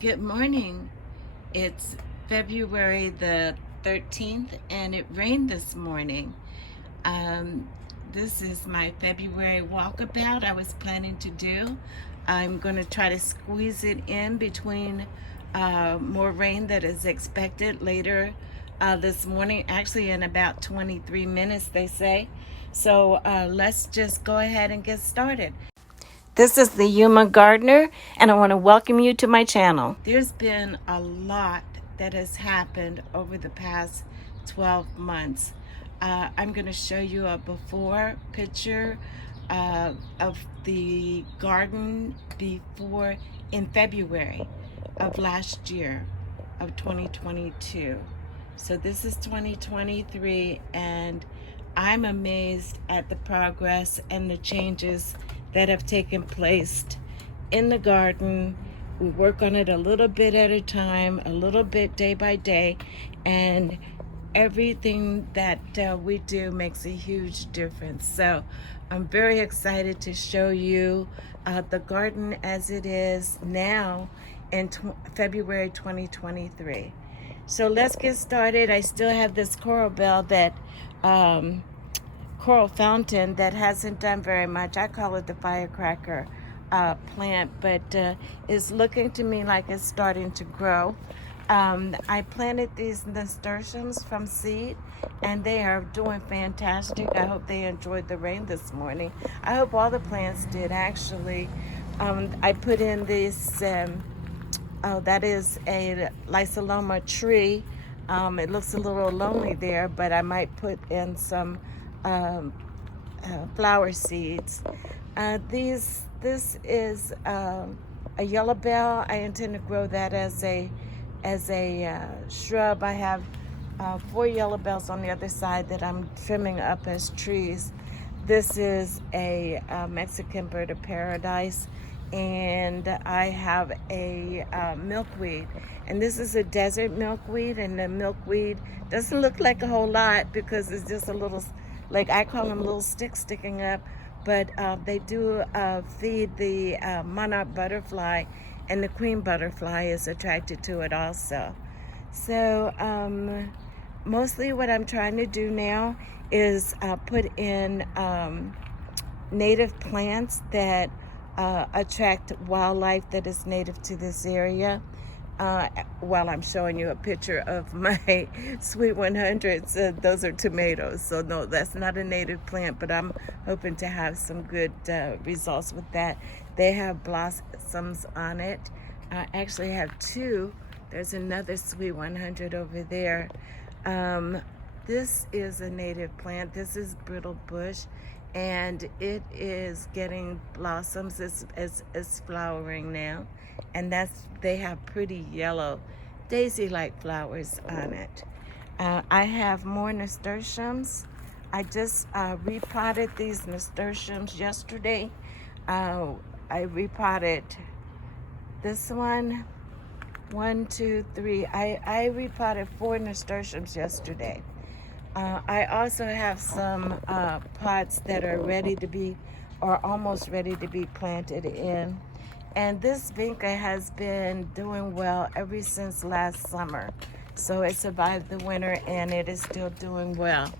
Good morning. It's February the 13th and it rained this morning. Um, this is my February walkabout I was planning to do. I'm going to try to squeeze it in between more rain that is expected later this morning, actually in about 23 minutes, they say. So let's just go ahead and get started. This is the Yuma Gardener, and I want to welcome you to my channel. There's been a lot that has happened over the past 12 months. I'm going to show you a before picture of the garden before in February of last year of 2022. So this is 2023, and I'm amazed at the progress and the changes that have taken place in the garden. We work on it a little bit at a time, a little bit day by day, and everything that we do makes a huge difference. So I'm very excited to show you the garden as it is now in February 2023. So let's get started. I still have this coral bell that coral fountain that hasn't done very much. I call it the firecracker plant, but it's looking to me like it's starting to grow. I planted these nasturtiums from seed, and they are doing fantastic. I hope they enjoyed the rain this morning. I hope all the plants did, actually. I put in this, that is a lysoloma tree. It looks a little lonely there, but I might put in some flower seeds. This is a yellow bell. I intend to grow that as a shrub. I have 4 yellow bells on the other side that I'm trimming up as trees. This is a Mexican bird of paradise, and I have a milkweed, and this is a desert milkweed, and the milkweed doesn't look like a whole lot because it's just a little, like I call them little sticks sticking up, but they do feed the monarch butterfly, and the queen butterfly is attracted to it also. So mostly what I'm trying to do now is put in native plants that attract wildlife that is native to this area. While I'm showing you a picture of my Sweet 100s, those are tomatoes. So no, that's not a native plant, but I'm hoping to have some good results with that. They have blossoms on it. I actually have 2. There's another Sweet 100 over there. This is a native plant. This is brittle bush, and it is getting blossoms. It's flowering now, and they have pretty yellow daisy-like flowers on it. I have more nasturtiums. I just repotted these nasturtiums yesterday. I repotted this one, 1, 2, 3. I repotted 4 nasturtiums yesterday. I also have some pots that are ready to be, or almost ready to be planted in. And this vinca has been doing well ever since last summer. So it survived the winter, and it is still doing well.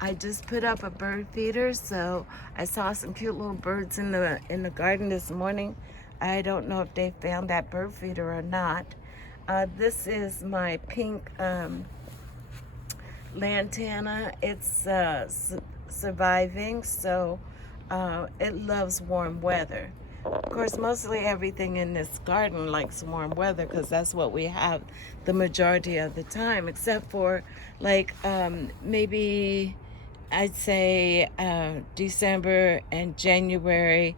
I just put up a bird feeder, so I saw some cute little birds in the garden this morning. I don't know if they found that bird feeder or not. This is my pink lantana. It's surviving, so it loves warm weather. Of course, mostly everything in this garden likes warm weather because that's what we have the majority of the time, except for like maybe I'd say December and January,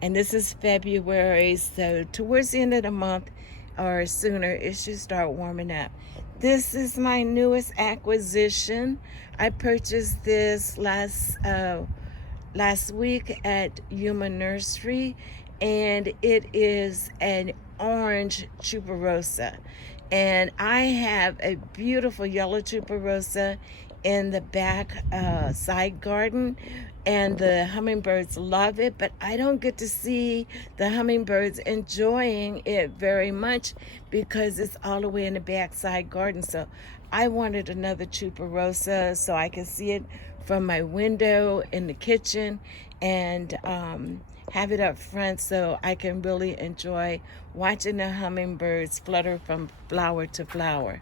and this is February, so towards the end of the month or sooner, it should start warming up. This is my newest acquisition. I purchased this last week at Yuma Nursery, and it is an orange tuberosa. And I have a beautiful yellow tuberosa in the back side garden, and the hummingbirds love it, but I don't get to see the hummingbirds enjoying it very much because it's all the way in the backside garden. So I wanted another tuberosa so I can see it from my window in the kitchen, and have it up front so I can really enjoy watching the hummingbirds flutter from flower to flower.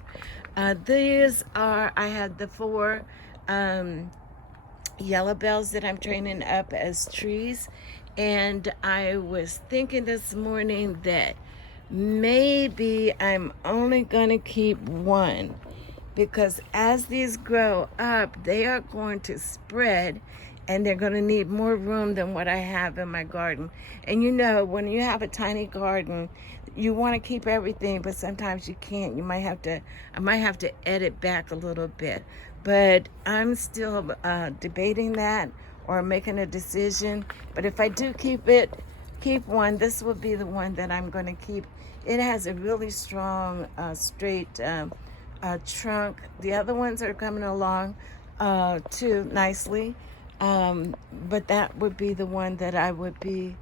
I had the 4 yellow bells that I'm training up as trees, and I was thinking this morning that maybe I'm only going to keep one, because as these grow up, they are going to spread and they're going to need more room than what I have in my garden. And you know, when you have a tiny garden, you want to keep everything, but sometimes you can't. I might have to edit back a little bit. But I'm still debating that or making a decision. But if I do keep one, this will be the one that I'm going to keep. It has a really strong, straight trunk. The other ones are coming along too nicely. But that would be the one that I would be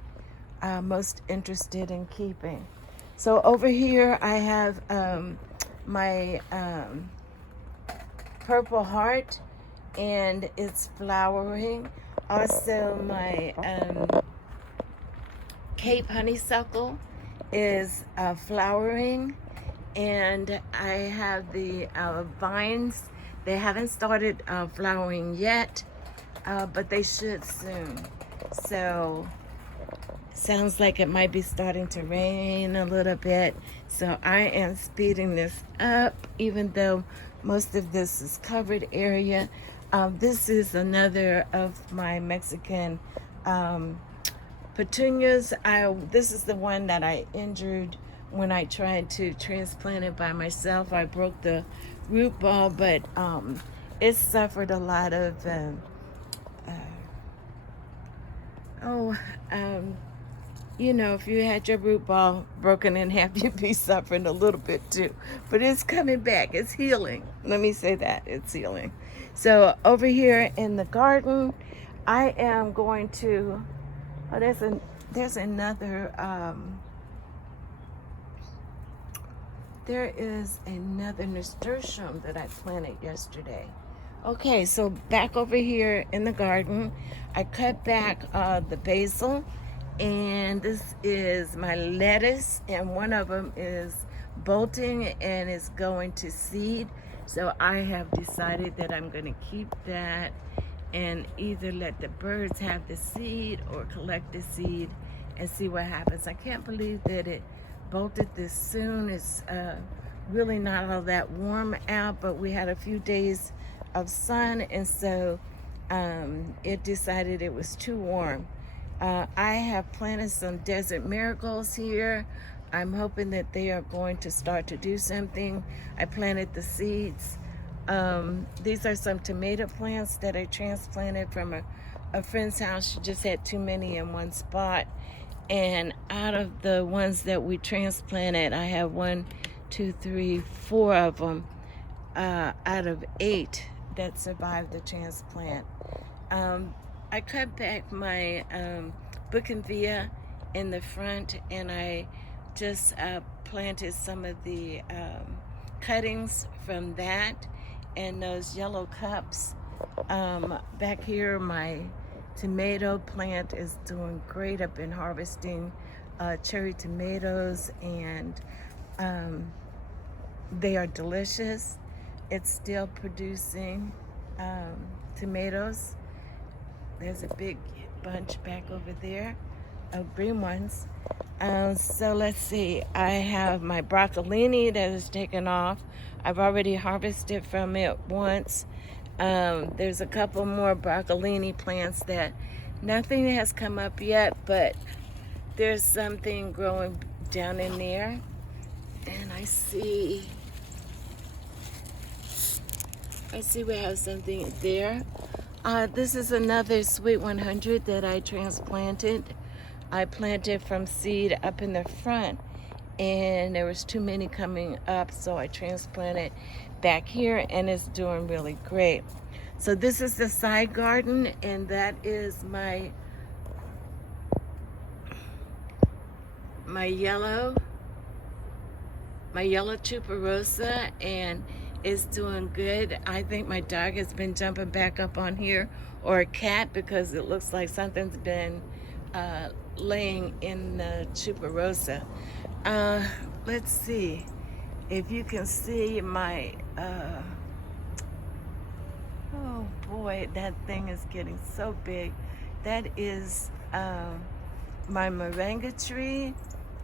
most interested in keeping. So over here I have my purple heart, and it's flowering. Also my Cape honeysuckle is flowering, and I have the vines. They haven't started flowering yet, but they should soon. So sounds like it might be starting to rain a little bit, so I am speeding this up, even though most of this is covered area. This is another of my Mexican petunias. This is the one that I injured when I tried to transplant it by myself. I broke the root ball, but it suffered a lot of you know, if you had your root ball broken in half, you'd be suffering a little bit too. But it's coming back. It's healing. Let me say that. It's healing. So over here in the garden, I am going to, there's another, there is another nasturtium that I planted yesterday. Okay, so back over here in the garden, I cut back the basil, and this is my lettuce, and one of them is bolting and is going to seed. So I have decided that I'm going to keep that and either let the birds have the seed or collect the seed and see what happens. I can't believe that it bolted this soon. It's really not all that warm out, but we had a few days of sun, and so it decided it was too warm. I have planted some desert marigolds here. I'm hoping that they are going to start to do something. I planted the seeds. These are some tomato plants that I transplanted from a friend's house. She just had too many in one spot. And out of the ones that we transplanted, I have 1, 2, 3, 4 of them out of 8 that survived the transplant. I cut back my bougainvillea in the front, and I just planted some of the cuttings from that and those yellow cups. Back here, my tomato plant is doing great. I've been harvesting cherry tomatoes, and they are delicious. It's still producing tomatoes. There's a big bunch back over there of green ones. So let's see, I have my broccolini that is taken off. I've already harvested from it once. There's a couple more broccolini plants that nothing has come up yet, but there's something growing down in there. And I see we have something there. This is another Sweet 100 that I transplanted. I planted from seed up in the front, and there was too many coming up, so I transplanted back here, and it's doing really great. So this is the side garden, and that is my yellow tuberosa, and it's doing good. I think my dog has been jumping back up on here, or a cat, because it looks like something's been laying in the tuberosa. Let's see if you can see my oh boy, that thing is getting so big. That is my moringa tree.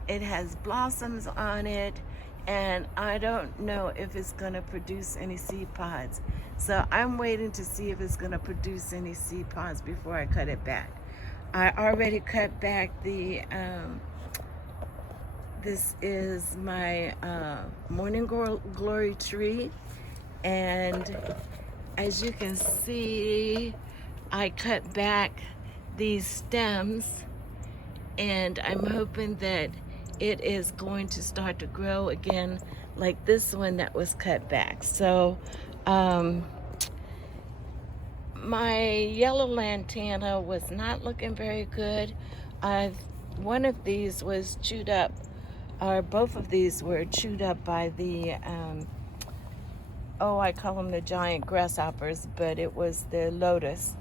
It has blossoms on it, and I don't know if it's going to produce any seed pods. So I'm waiting to see if it's going to produce any seed pods before I cut it back. I already cut back the this is my morning glory tree, and as you can see, I cut back these stems, and I'm hoping that it is going to start to grow again, like this one that was cut back. So my yellow lantana was not looking very good. One of these was chewed up, or both of these were chewed up by the I call them the giant grasshoppers, but it was the lotus.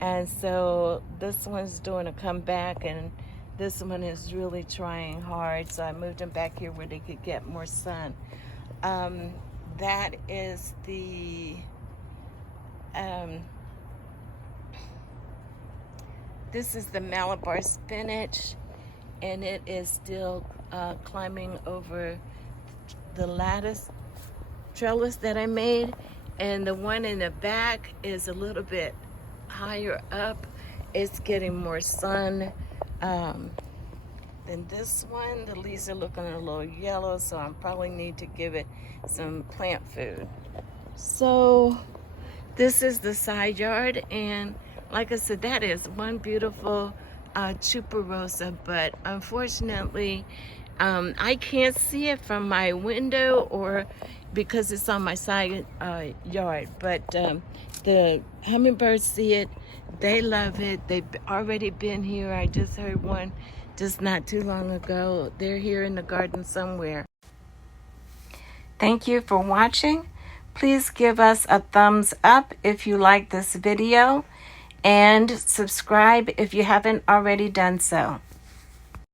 And so this one's doing a comeback, and this one is really trying hard. So I moved them back here where they could get more sun. That is the this is the Malabar spinach, and it is still climbing over the lattice trellis that I made, and the one in the back is a little bit higher up. It's getting more sun than this one. The leaves are looking a little yellow, so I probably need to give it some plant food. So this is the side yard, and like I said, that is one beautiful tuberosa, but unfortunately I can't see it from my window, or because it's on my side yard, but the hummingbirds see it. They love it. They've already been here. I just heard one just not too long ago. They're here in the garden somewhere. Thank you for watching. Please give us a thumbs up if you like this video, and subscribe if you haven't already done so.